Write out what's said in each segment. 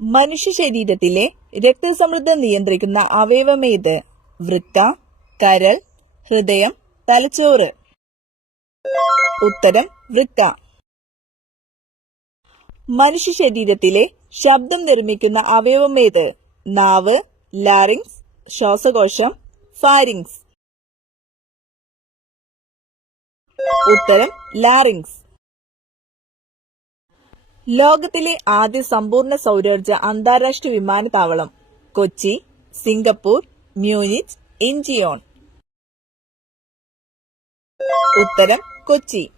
മനുഷ്യ ശരീരത്തിലെ രക്തസമ്മർദ്ദം നിയന്ത്രിക്കുന്ന അവയവമേത്? വൃക്ക, കരൾ, ഹൃദയം, തലച്ചോറ്. ഉത്തരം വൃക്ക. മനുഷ്യ ശരീരത്തിലെ ശബ്ദം നിർമ്മിക്കുന്ന അവയവമേത്? നാവ്, ലാറിങ്സ്, ശ്വാസകോശം, ഫാരിങ്സ്. ഉത്തരം ലാറിങ്സ്. ലോകത്തിലെ ആദ്യ സമ്പൂർണ്ണ സൗരോർജ അന്താരാഷ്ട്ര വിമാനത്താവളം? Kochi, Singapore, Munich, Incheon. ഉത്തരം കൊച്ചി.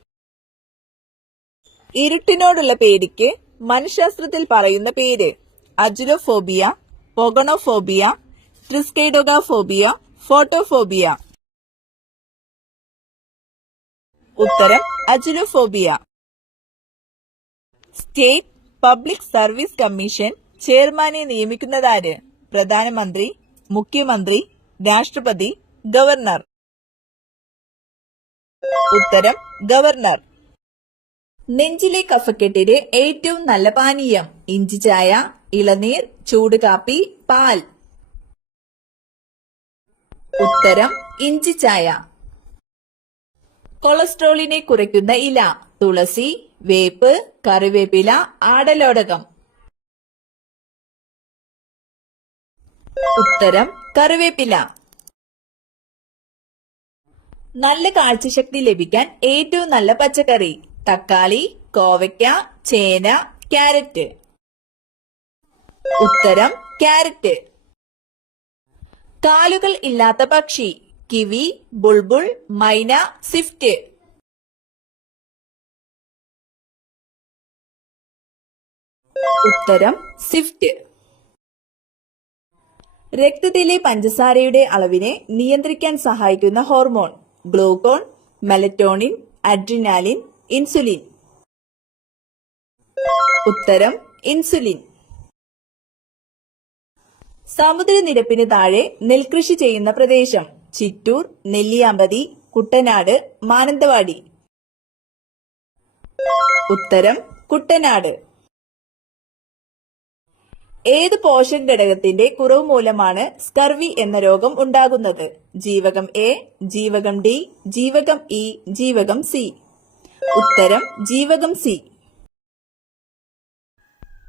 ഇരുട്ടിനോടുള്ള പേടിക്ക് മനഃശാസ്ത്രത്തിൽ പറയുന്ന പേര്? Achluophobia, pogonophobia, triskaidekaphobia, photophobia. ഉത്തരം achluophobia. State public service commission ചെയർമാനെ നിയമിക്കുന്നതാര്? പ്രധാനമന്ത്രി, മുഖ്യമന്ത്രി, രാഷ്ട്രപതി, ഗവർണർ. ഉത്തരം ഗവർണർ. നെഞ്ചിലെ കഫക്കെട്ടിന് ഏറ്റവും നല്ല പാനീയം? ഇഞ്ചി ചായ, ഇളനീർ, ചൂട് കാപ്പി, പാൽ. ഉത്തരം ഇഞ്ചി ചായ. കൊളസ്ട്രോളിനെ കുറയ്ക്കുന്ന ഇല? തുളസി, വേപ്പ്, കറിവേപ്പില, ആടലോടകം. ഉത്തരം കറിവേപ്പില. നല്ല കാഴ്ചശക്തി ലഭിക്കാൻ ഏറ്റവും നല്ല പച്ചക്കറി? തക്കാളി, കോവയ്ക്ക, ചേന, ക്യാരറ്റ്. ഉത്തരം ക്യാരറ്റ്. കാലുകൾ ഇല്ലാത്ത പക്ഷി? കിവി, ബുൾബുൾ, മൈന, സ്വിഫ്റ്റ്. ഉത്തരം സ്വിഫ്റ്റ്. രക്തത്തിലെ പഞ്ചസാരയുടെ അളവിനെ നിയന്ത്രിക്കാൻ സഹായിക്കുന്ന hormone? Glucon, melatonin, adrenaline, insulin. ഉത്തരം ഇൻസുലിൻ. സമുദ്രനിരപ്പിന് താഴെ നെൽകൃഷി ചെയ്യുന്ന പ്രദേശം? ചിറ്റൂർ, നെല്ലിയാമ്പതി, കുട്ടനാട്, മാനന്തവാടി. ഉത്തരം കുട്ടനാട്. ഏത് പോഷക ഘടകത്തിന്റെ കുറവ് മൂലമാണ് സ്കർവി എന്ന രോഗം ഉണ്ടാകുന്നത്? ജീവകം എ, ജീവകം ഡി, ജീവകം ഇ, ജീവകം സി. ഉത്തരം ജീവകം സി.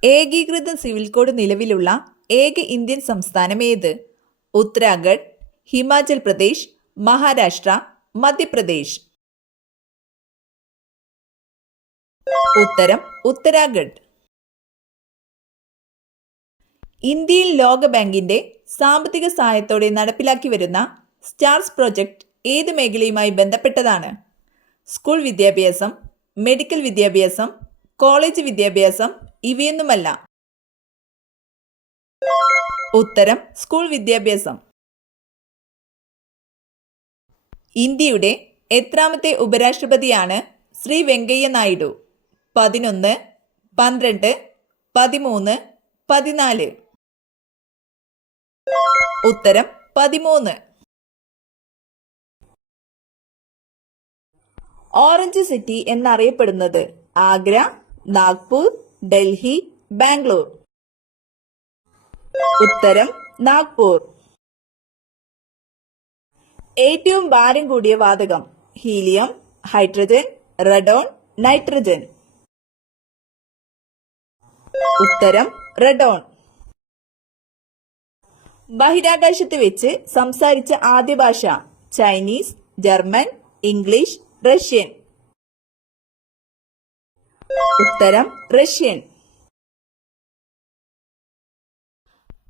ഏകീകൃത സിവിൽ കോഡ് നിലവിലുള്ള ഏക ഇന്ത്യൻ സംസ്ഥാനം ഏത്? ഉത്തരാഖണ്ഡ്, ഹിമാചൽ പ്രദേശ്, മഹാരാഷ്ട്ര, മധ്യപ്രദേശ്. ഉത്തരം ഉത്തരാഖണ്ഡ്. ഇന്ത്യയിൽ ലോകബാങ്കിന്റെ സാമ്പത്തിക സഹായത്തോടെ നടപ്പിലാക്കി വരുന്ന സ്റ്റാർസ് പ്രോജക്ട് ഏത് മേഖലയുമായി ബന്ധപ്പെട്ടതാണ്? സ്കൂൾ വിദ്യാഭ്യാസം, മെഡിക്കൽ വിദ്യാഭ്യാസം, കോളേജ് വിദ്യാഭ്യാസം, ഇവയൊന്നുമല്ല. ഉത്തരം സ്കൂൾ വിദ്യാഭ്യാസം. ഇന്ത്യയുടെ എത്രാമത്തെ ഉപരാഷ്ട്രപതിയാണ് ശ്രീ വെങ്കയ്യ നായിഡു? 11, 12, 13, 14. ഉത്തരം 13. ഓറഞ്ച് സിറ്റി എന്നറിയപ്പെടുന്നത്? ആഗ്ര, നാഗ്പൂർ, ഡൽഹി, ബാംഗ്ലൂർ. ഉത്തരം നാഗ്പൂർ. ഏറ്റവും ഭാരം കൂടിയ വാതകം? Helium, hydrogen, radon, nitrogen. ഉത്തരം റഡോൺ. ബഹിരാകാശത്ത് വെച്ച് സംസാരിച്ച ആദ്യ ഭാഷ? Chinese, German, English, Russian. ഉത്തരം റഷ്യൻ.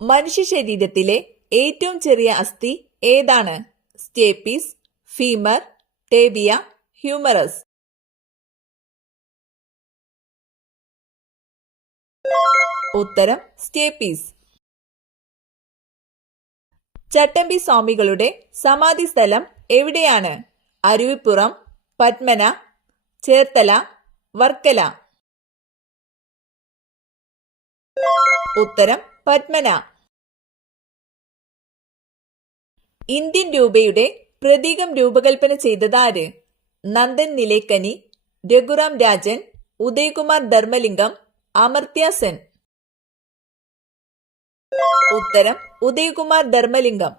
മനുഷ്യ ശരീരത്തിലെ ഏറ്റവും ചെറിയ അസ്ഥി ഏതാണ്? Stapes, femur, tibia, humerus. ഉത്തരം സ്റ്റേപ്പീസ്. ചട്ടമ്പി സ്വാമികളുടെ സമാധി സ്ഥലം എവിടെയാണ്? അരുവിപ്പുറം, പത്മന, ചേർത്തല, വർക്കല. ഉത്തരം പത്മന. ഇന്ത്യൻ രൂപയുടെ പ്രതീകം രൂപകൽപ്പന ചെയ്തതാര്? നന്ദൻ നിലേക്കനി, രഘുറാം രാജൻ, ഉദയകുമാർ ധർമ്മലിംഗം, അമർത്യ സെൻ. ഉത്തരം ഉദയകുമാർ ധർമ്മലിംഗം.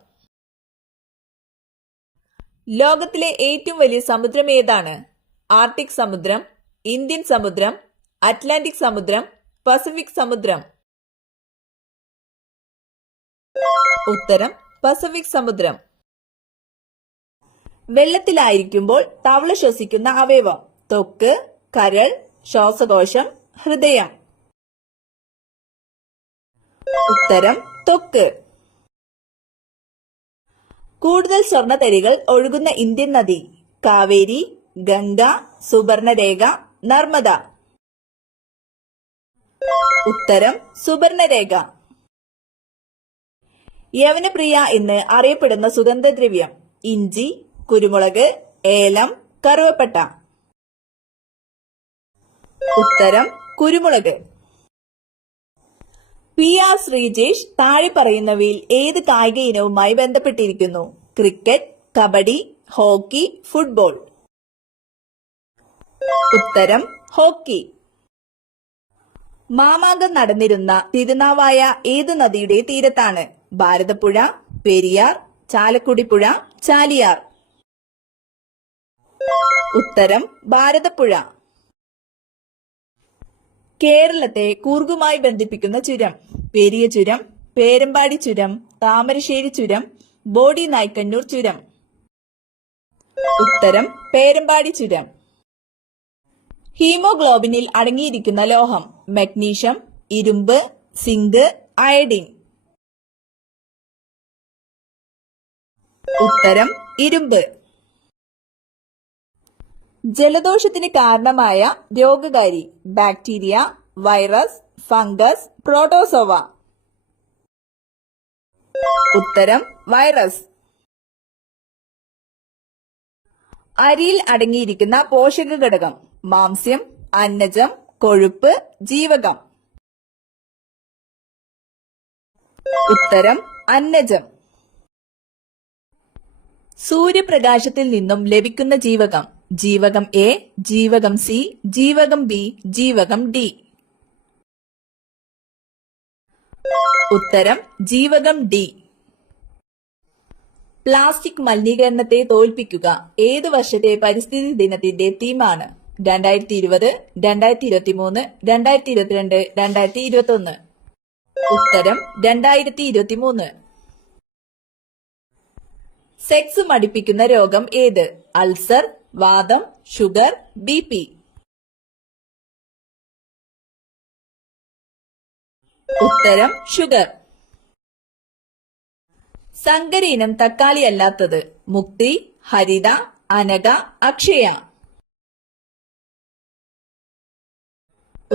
ലോകത്തിലെ ഏറ്റവും വലിയ സമുദ്രം ഏതാണ്? ആർട്ടിക് സമുദ്രം, ഇന്ത്യൻ സമുദ്രം, അറ്റ്ലാന്റിക് സമുദ്രം, പസഫിക് സമുദ്രം. ഉത്തരം പസഫിക് സമുദ്രം. വെള്ളത്തിലായിരിക്കുമ്പോൾ തവള ശ്വസിക്കുന്ന അവയവം: ത്വക്ക്, കരൾ, ശ്വാസകോശം, ഹൃദയം. ഉത്തരം ത്വക്ക്. കൂടുതൽ സ്വർണ്ണതരികൾ ഒഴുകുന്ന ഇന്ത്യൻ നദി: കാവേരി, ഗംഗ, സുവർണരേഖ, നർമ്മദ. ഉത്തരം സുവർണരേഖ. യവനപ്രിയ എന്ന് അറിയപ്പെടുന്ന സുഗന്ധദ്രവ്യം: ഇഞ്ചി, കുരുമുളക്, ഏലം, കറുവപ്പട്ട. ഉത്തരം കുരുമുളക്. PR ശ്രീജേഷ് താഴെ പറയുന്നവയിൽ ഏത് കായിക ഇനവുമായി ബന്ധപ്പെട്ടിരിക്കുന്നു? Cricket, kabaddi, hockey, football. ഉത്തരം ഹോക്കി. മാമാങ്കം നടന്നിരുന്ന തിരുനാവായ ഏത് നദിയുടെ തീരത്താണ്? ഭാരതപ്പുഴ, പെരിയാർ, ചാലക്കുടിപ്പുഴ, ചാലിയാർ. ഉത്തരം ഭാരതപ്പുഴ. കേരളത്തെ കൂർഗുമായി ബന്ധിപ്പിക്കുന്ന ചുരം: പെരിയ ചുരം, പേരമ്പാടി ചുരം, താമരശ്ശേരി ചുരം, ബോഡി നായ്ക്കന്നൂർ ചുരം. ഉത്തരം പേരമ്പാടി ചുരം. ഹീമോഗ്ലോബിനിൽ അടങ്ങിയിരിക്കുന്ന ലോഹം: മഗ്നീഷ്യം, ഇരുമ്പ്, സിങ്ക്, അയഡിൻ. ഉത്തരം ഇരുമ്പ്. ജലദോഷത്തിന് കാരണമായ രോഗകാരി: ബാക്ടീരിയ, വൈറസ്, ഫംഗസ്, പ്രോട്ടോസോവ. ഉത്തരം വൈറസ്. അരിയിൽ അടങ്ങിയിരിക്കുന്ന പോഷക ഘടകം: മാംസ്യം, അന്നജം, കൊഴുപ്പ്, ജീവകം. ഉത്തരം അന്നജം. സൂര്യപ്രകാശത്തിൽ നിന്നും ലഭിക്കുന്ന ജീവകം: ജീവകം A, ജീവകം C, ജീവകം B, ജീവകം D. ഉത്തരം ജീവകം D. പ്ലാസ്റ്റിക് മലിനീകരണത്തെ തോൽപ്പിക്കുക ഏത് വർഷത്തെ പരിസ്ഥിതി ദിനത്തിന്റെ തീമാണ്? 2020, 2023, 2022, 2021. ഉത്തരം 2023. സെക്സ് മടിപ്പിക്കുന്ന രോഗം ഏത്? അൾസർ, വാദം, ഷുഗർ, BP. ഉത്തരം ഷുഗർ. സങ്കര ഇനം തക്കാളി അല്ലാത്തത്: മുക്തി, ഹരിത, അനക, അക്ഷയ.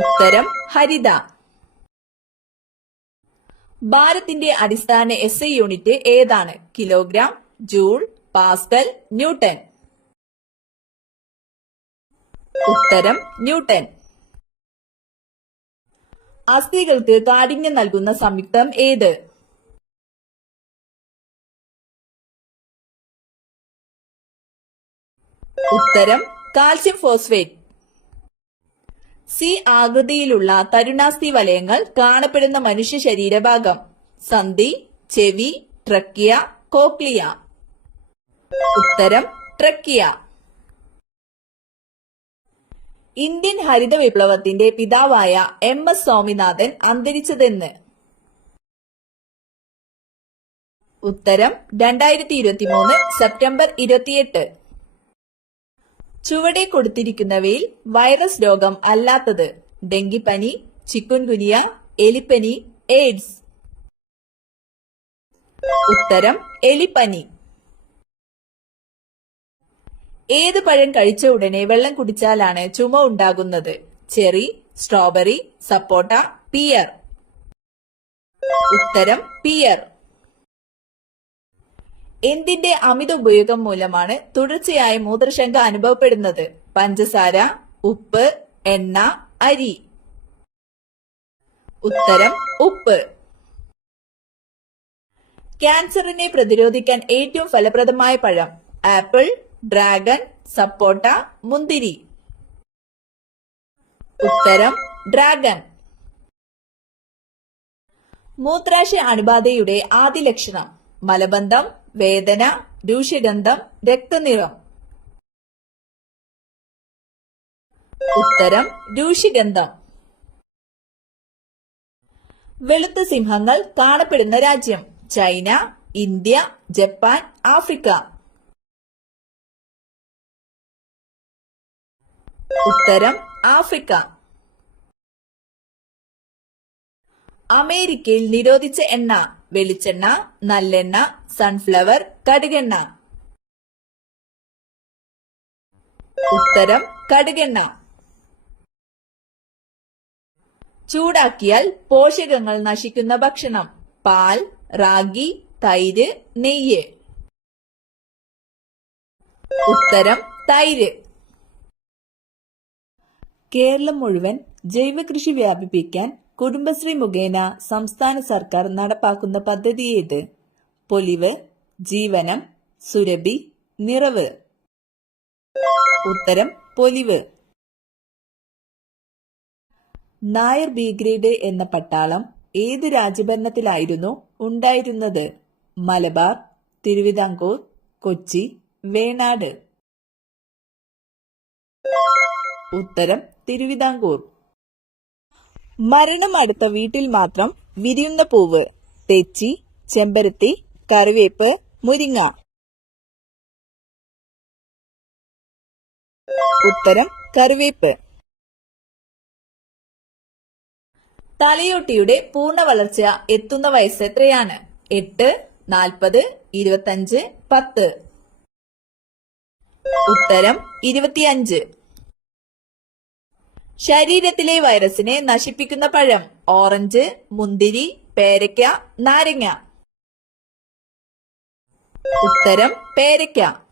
ഉത്തരം ഹരിത. ഭാരത്തിന്റെ അടിസ്ഥാന SI യൂണിറ്റ് ഏതാണ്? Kilogram, joule, Pascal, newton. ഉത്തരം ന്യൂട്ടൺ. അസ്ഥികൾക്ക് കാഠിന്യം നൽകുന്ന സംയുക്തം ഏത്? ഉത്തരം കാൽസ്യം ഫോസ്ഫേറ്റ്. C ആകൃതിയിലുള്ള തരുണാസ്ഥി വലയങ്ങൾ കാണപ്പെടുന്ന മനുഷ്യ ശരീരഭാഗം: സന്ധി, ചെവി, ട്രക്കിയ, കോക്ലിയ. ഉത്തരം ട്രക്കിയ. ഇന്ത്യൻ ഹരിത വിപ്ലവത്തിന്റെ പിതാവായ MS സ്വാമിനാഥൻ അന്തരിച്ചതെന്ന്? ഉത്തരം 2023 സെപ്റ്റംബർ 28. ചുവടെ കൊടുത്തിരിക്കുന്നവയിൽ വൈറസ് രോഗം അല്ലാത്തത്: ഡെങ്കിപ്പനി, ചിക്കുൻഗുനിയ, എലിപ്പനി, എയ്ഡ്സ്. ഉത്തരം എലിപ്പനി. ഏത് പഴം കഴിച്ച ഉടനെ വെള്ളം കുടിച്ചാലാണ് ചുമ ഉണ്ടാകുന്നത്? ചെറി, സ്ട്രോബെറി, സപ്പോട്ട, പിയർ. ഉത്തരം പിയർ. എന്തിന്റെ അമിത ഉപയോഗം മൂലമാണ് തുടർച്ചയായ മൂത്രശങ്ക അനുഭവപ്പെടുന്നത്? പഞ്ചസാര, ഉപ്പ്, എണ്ണ, അരി. ഉത്തരം ഉപ്പ്. ക്യാൻസറിനെ പ്രതിരോധിക്കാൻ ഏറ്റവും ഫലപ്രദമായ പഴം: ആപ്പിൾ, ഡ്രാഗൺ, സപ്പോട്ട, മുന്തിരി. ഉത്തരം ഡ്രാഗൺ. മൂത്രാശയ അണുബാധയുടെ ആദ്യ ലക്ഷണം മലബന്ധം, വേദന, രൂക്ഷഗന്ധം, രക്തനിറം. ഉത്തരം രൂക്ഷഗന്ധം. വെളുത്ത സിംഹങ്ങൾ കാണപ്പെടുന്ന രാജ്യം ചൈന, ഇന്ത്യ, ജപ്പാൻ, ആഫ്രിക്ക. ഉത്തരം ആഫ്രിക്ക. അമേരിക്കയിൽ നിരോധിച്ച എണ്ണ വെളിച്ചെണ്ണ, നല്ലെണ്ണ, സൺഫ്ലവർ, കടുകെണ്ണ. ഉത്തരം കടുകെണ്ണ. ചൂടാക്കിയാൽ പോഷകങ്ങൾ നശിക്കുന്ന ഭക്ഷണം പാൽ, റാഗി, തൈര്, നെയ്യ്. ഉത്തരം തൈര്. കേരളം മുഴുവൻ ജൈവകൃഷി വ്യാപിപ്പിക്കാൻ കുടുംബശ്രീ മുഖേന സംസ്ഥാന സർക്കാർ നടപ്പാക്കുന്ന പദ്ധതി ഏത്? പൊലിവ്, ജീവനം, സുരഭി, നിറവ്. ഉത്തരം പൊലിവ്. നായർ ബി ഗ്രേഡ് എന്ന പട്ടാളം ഏത് രാജഭരണത്തിലായിരുന്നു ഉണ്ടായിരുന്നത്? മലബാർ, തിരുവിതാംകൂർ, കൊച്ചി, വേണാട്. ഉത്തരം തിരുവിതാംകൂർ. മരണം അടുത്ത വീട്ടിൽ മാത്രം വിരിയുന്ന പൂവ് തെച്ചി, ചെമ്പരത്തി, കറിവേപ്പ്, മുരിങ്ങ. ഉത്തരം കറിവേപ്പ്. തലയോട്ടിയുടെ പൂർണ്ണ വളർച്ച എത്തുന്ന വയസ്സ് എത്രയാണ്? 8, 40, 25, 10. ഉത്തരം 25. ശരീരത്തിലെ വൈറസിനെ നശിപ്പിക്കുന്ന പഴം ഓറഞ്ച്, മുന്തിരി, പേരയ്ക്ക, നാരങ്ങ. ഉത്തരം പേരയ്ക്ക.